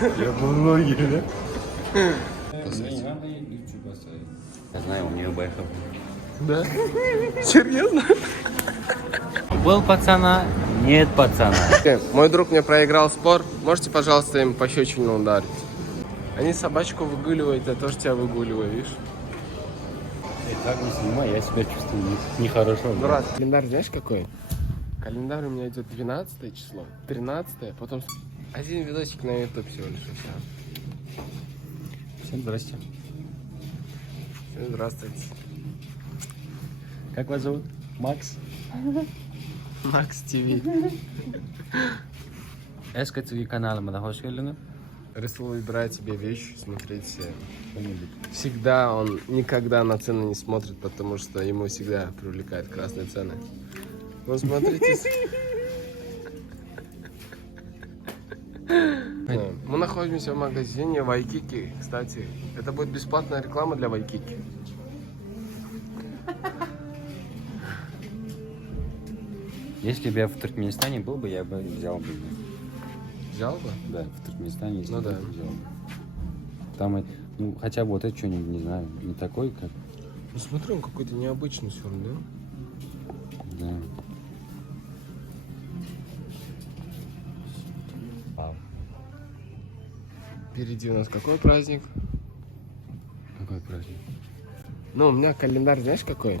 Я блогер, да? Я знаю, у нее байка. Да? Серьезно? Был пацана, нет пацана. Мой друг мне проиграл спор. Можете, пожалуйста, им пощечину ударить? Они собачку выгуливают, я тоже тебя выгуливаю, видишь? И так не снимай, я себя чувствую нехорошо. Брат, календарь знаешь какой? Календарь у меня идет 12 число, 13, потом один видосик на YouTube всего лишь и все. Всем здрасте. Всем здравствуйте. Как вас зовут? Макс? Макс ТВ. Эска ТВ каналыма hoş geldiniz. Ресул выбирает себе вещи, смотреть все. Всегда он никогда на цены не смотрит, потому что ему всегда привлекают красные цены. Ну смотрите. Мы находимся в магазине Вайкики. Кстати, это будет бесплатная реклама для Вайкики. Если бы я в Туркменистане был бы, я бы взял бы. Взял бы? Да, в Туркменистане, если Ну бы да. взял бы. Там, ну, хотя бы вот это что-нибудь, не знаю, не такой, как... Ну смотри, он какой-то необычный все равно, да? Да. Вау. Впереди у нас какой праздник? Какой праздник? Ну, у меня календарь, знаешь, какой?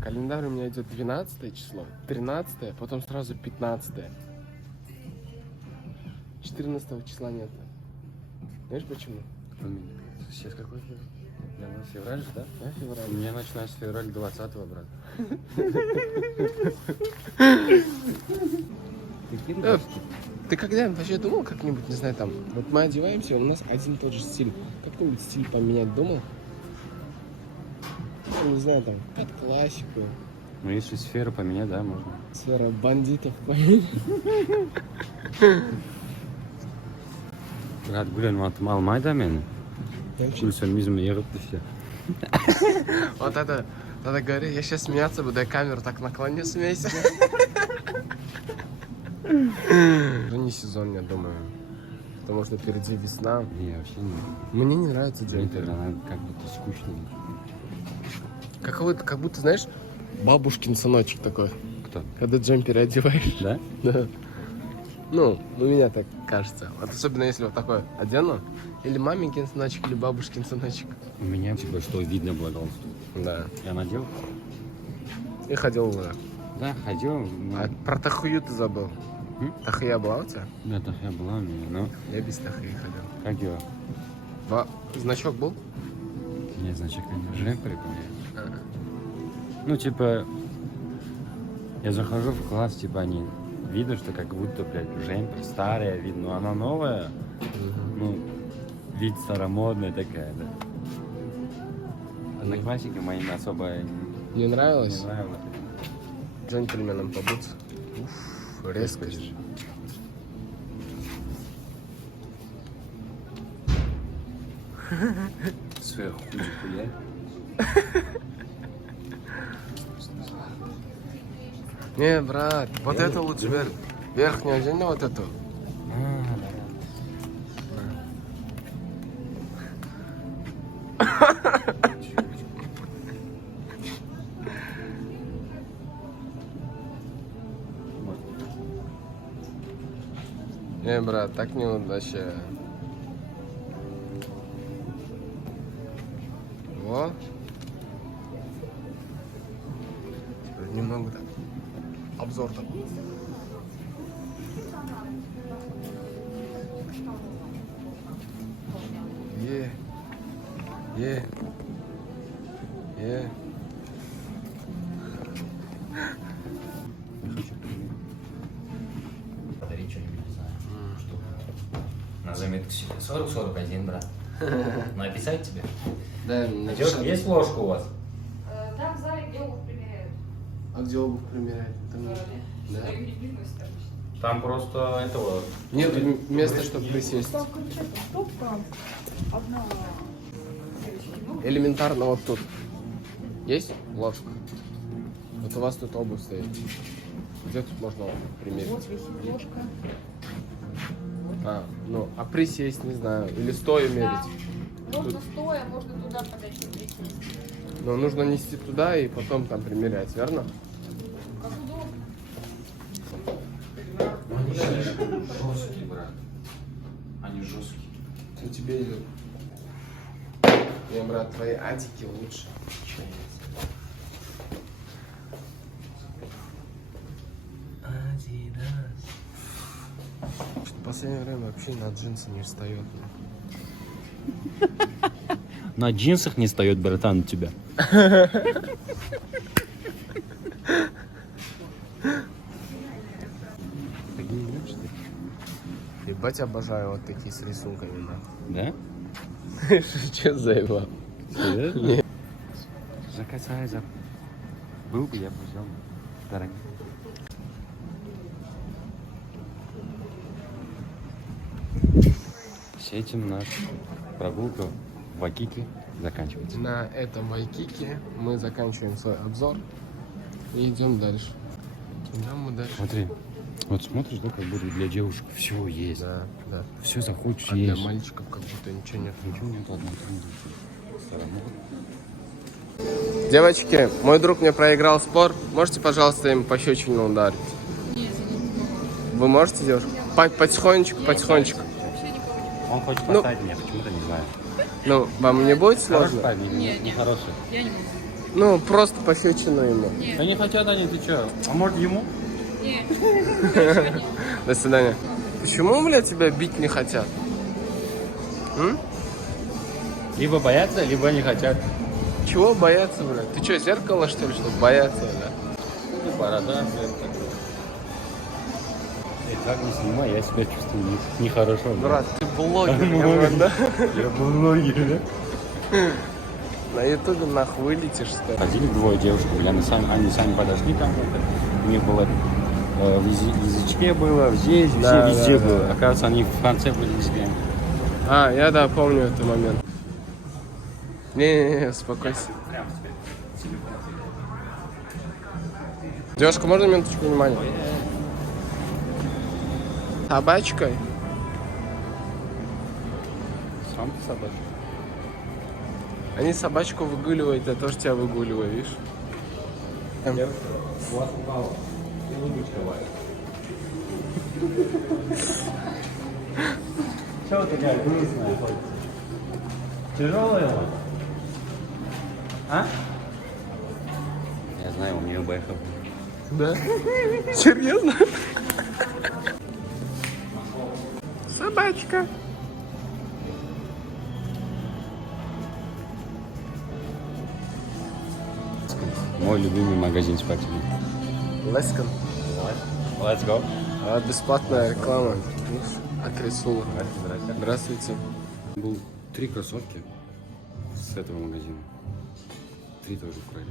Календарь у меня идет 12 число, 13, потом сразу 15. 14 числа нет. Знаешь почему? Сейчас какой февраль? Для нас февраль же, да? Да, февраль. У меня начинается февраль 20-го, брат. Ты когда вообще думал как-нибудь, не знаю, там, вот мы одеваемся, у нас один и тот же стиль. Как-нибудь стиль поменять думал? Не знаю, там, под классику, Ну, если сферу поменять, да, можно. сфера бандитов поменять. Брат, gülüyorum almayı da beni. Gülsün bizim yığıp düştü. Вот это, надо говорить, я сейчас смеяться буду, я камеру так наклоню, смейся. Уже не сезон, я думаю. Потому что впереди весна. Не, вообще не. Мне не нравится Мне джемпер. тогда как будто скучно. Как будто, знаешь, бабушкин сыночек такой. Кто? Когда джемпер одеваешь. Да? Да. Ну, у меня так кажется. Вот особенно если вот такой одену. Или маменькин сыночек, или бабушкин сыночек. У меня типа что видно было галстук. Да. Я надел? И ходил уже. Да, ходил. А про тахую ты забыл. Тахия была у тебя? Да, так я была у меня, но... Я без тахии ходил. Как его? Значок был? Не, значит, конечно, жемпер Ну, типа... Я захожу в класс, типа, они... Видно, что как будто, блядь, жемпер старая, видно, но она новая. Ну, вид старомодная такая, да. Одноклассники моим особо Не нравилось? не нравилось. Джентльменом побыть. Уф, резкость. Сверху хуя. Не, брат, вот это лучше верхнюю одень, вот эту. Не, брат, так не вообще. Во. Теперь немного так. Обзор там. Е. Подари что-нибудь, не знаю. Что? На заметку себе. 40-41, брат. Написать тебе? Да, напиши. Есть ложка у вас? Там в зале, где обувь примеряют. А где обувь примеряют? Там... Да. Там просто этого... Нет места, чтобы присесть. Стопка, одна. Элементарно вот тут. Есть ложка? Вот у вас тут обувь стоит. Где тут можно примерить? Вот висит ложка. Вот Ну, а присесть, не знаю, или стоя мерить. Да. Можно стоя, можно туда подойти присесть. Но нужно нести туда и потом там примерять, верно? Как удобно. Они жесткие, брат. Они жесткие. Ну, тебе идет. Не, брат, твои адики лучше. Адидас. В последнее время вообще на джинсы не встает. На джинсах не встает, братан, у тебя. Ебать, обожаю вот такие с рисунками, Да? Че заебал? Серьезно? Заказать. Был бы, я бы взял. Дорогой. С этим наша прогулка в Вайкики заканчивается. На этом Вайкике мы заканчиваем свой обзор и идем дальше. Идем мы дальше. Смотри, вот смотришь, да, как будто для девушек все есть. Да, да. Все захочешь А для есть. мальчиков как будто ничего нет. Ничего нет, ладно, Девочки, мой друг мне проиграл спор. Можете, пожалуйста, им пощечину ударить? Нет, Вы можете, девушка? Потихонечку, потихонечку. вообще не помню. Он хочет Ну. поставить меня, почему-то не знаю. Ну, вам не будет Хороший сложно? парень, Нет, не нет. хороший. Я не могу. Ну, просто пощечину ему. Нет, Они хотят, они, ты что? А может ему? нет. До свидания. Почему, блядь, тебя бить не хотят? М? Либо боятся, либо не хотят. Чего бояться, блядь? Ты что, зеркало, что ли, чтобы бояться, да? Ну, борода, блядь, такое. И так не снимай, я себя чувствую нехорошо. блядь. Брат, ты блогер, я, да? Я блогер, да? На ютубе нахуй вылетишь, скоро. Ходили двое девушек, бля, они сами подошли там. У них было в язычке было, здесь, Да, везде да, было. да. Оказывается, они в конце были везде. А, я да, помню этот момент. Не-не-не, успокойся. Девушка, можно минуточку внимания? Собачкой? Сам ты собачка. Они собачку выгуливают, я тоже тебя выгуливаю, видишь? У вас упало. И улыбочка варит. Чего такая грустная ходит? Тяжелая он? А? Я знаю, у нее бэхов. Да? Серьезно? Собачка. Мой любимый магазин спортивный. Лескан. Let's go. А, бесплатная реклама. От Ресула. Здравствуйте. Был 3 кроссовки с этого магазина. 3 тоже украли.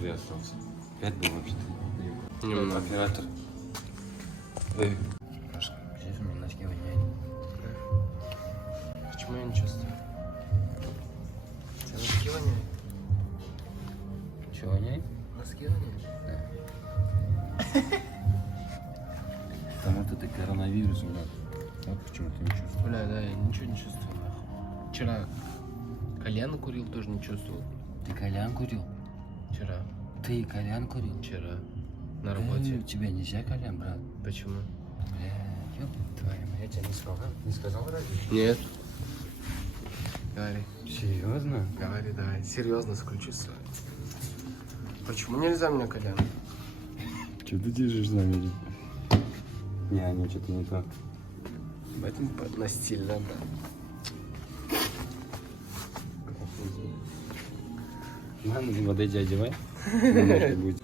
2 остался. 5 было вообще-то. Немного. Оператор. Эй. Здесь у меня носки воняют. Почему я не чувствую? Тебя носки воняют? Чего воняет? Носки воняют? Потому что ты коронавирус, брат. Вот почему ты не чувствуешь. Бля, да, я ничего не чувствую, нахуй. Вчера кальян курил, тоже не чувствовал. Ты кальян курил? Вчера. Ты кальян курил? Вчера. На работе. У тебя нельзя кальян, брат. Почему? Бля, ёб твою мать, я тебе не сказал. Не сказал разве? Нет. Говори. Серьезно? Говори, давай. Серьезно, включи свой. Почему нельзя мне кальян? Че ты держишь за меня? Не, они что-то не то. Поэтому на стиль, да. Ладно, вот эти одевай. Немножко будет.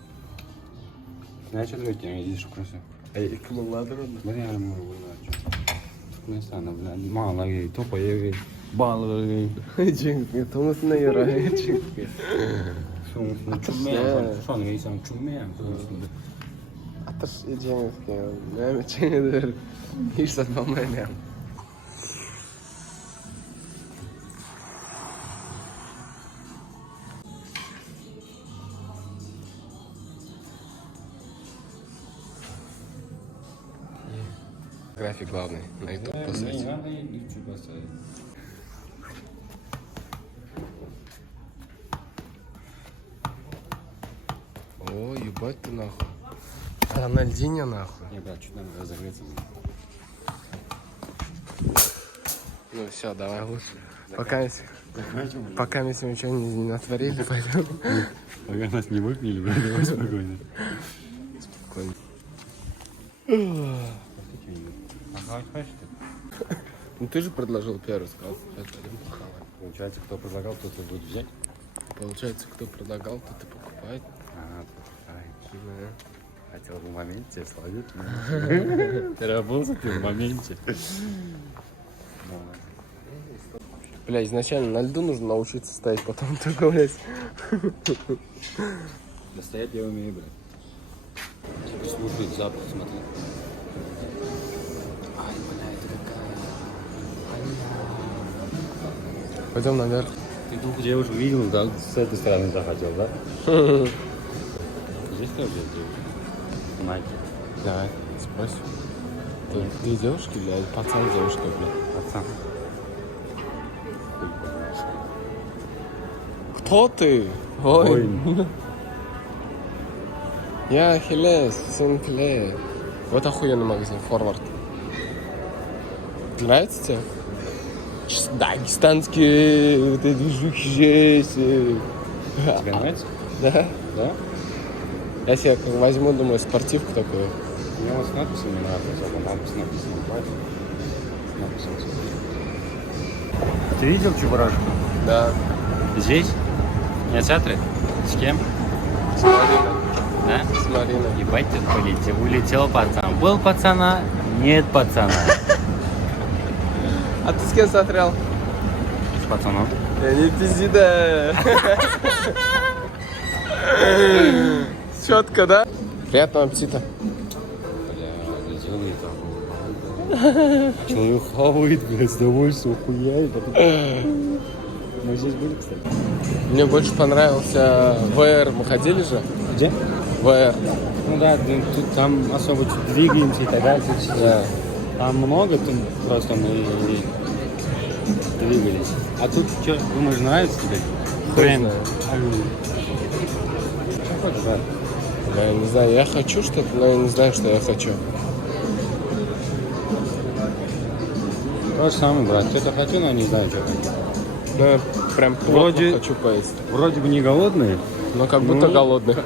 Знаешь, что такое тебе идешь красиво? Эй, кмаладрон. Бля, мой, Тут не стану, бля. Мало, ей, тупо, ей, балло, ей. Джинг, не тому на юра, джинг. Что он говорит, он чумеем. Аташ и джинг, я ченедер. Ишь, одно момент. фотографий главный на YouTube Не поставить. надо YouTube поставить. О, ебать ты нахуй. Рональдинho нахуй. Не, брат, что надо разогреться. Ну все, давай лучше. Пока мы ничего не натворили, пойдем. Пока нас не выпили, брат, давай спокойно. Спокойно. Ага, хочешь ты? Ну ты же предложил первый, сказал. Пойдем похаваем. Получается, кто предлагал, тот и будет взять. Получается, кто предлагал, тот и покупает. Ага, покупай. Да. Хотел в моменте словить. Переобулся ты в моменте. Бля, изначально на льду нужно научиться стоять, потом только, блядь. Да стоять я умею, блядь. Типа слушать запах, смотри. Ай, бля, это какая... Пойдем наверх. Ты двух девушек видел, да? С этой стороны захотел, да? Здесь тоже есть девушка. Майки. Давай, спросим. Ты две девушки, блядь, пацан девушка, блядь. Пацан. Кто ты? Ой. Я Хелес, сын Хелес. Вот охуенный магазин, Форвард. Нравится тебе? Дагестанские вот эти движухи, жесть. Тебе нравится? Да? Да? Я себе как возьму, думаю, спортивку такую. Мне вот с надписью не нравится, а надпись написана, бачишь? Написано. Ты видел Чебурашку? Да. Здесь? Не в театре? С кем? С Мариной. Да? С Мариной. Ебать, ты улетел пацан. Был пацана, нет пацана. А ты с кем смотрел? С пацаном. Не пизди, да. Четко, да? Приятного аппетита. Бля, делай там. Человек хавает, блядь, с удовольствием хуяет. Мы здесь были, кстати. Мне больше понравился ВР. Мы ходили же? Где? ВР. Ну да, тут там особо чуть двигаемся и так далее. Тут, Да. там много, тут просто мы и двигались. А тут что, думаешь, нравится тебе? Хуй знает. Что хочешь, брат? Я не знаю, я хочу что-то, но я не знаю, что я хочу. То же самое, брат. Что-то хочу, но не знаю, что хочу. Ну, я прям плотно Вроде- хочу поесть. Вроде бы не голодные. Но как будто Ну, голодный.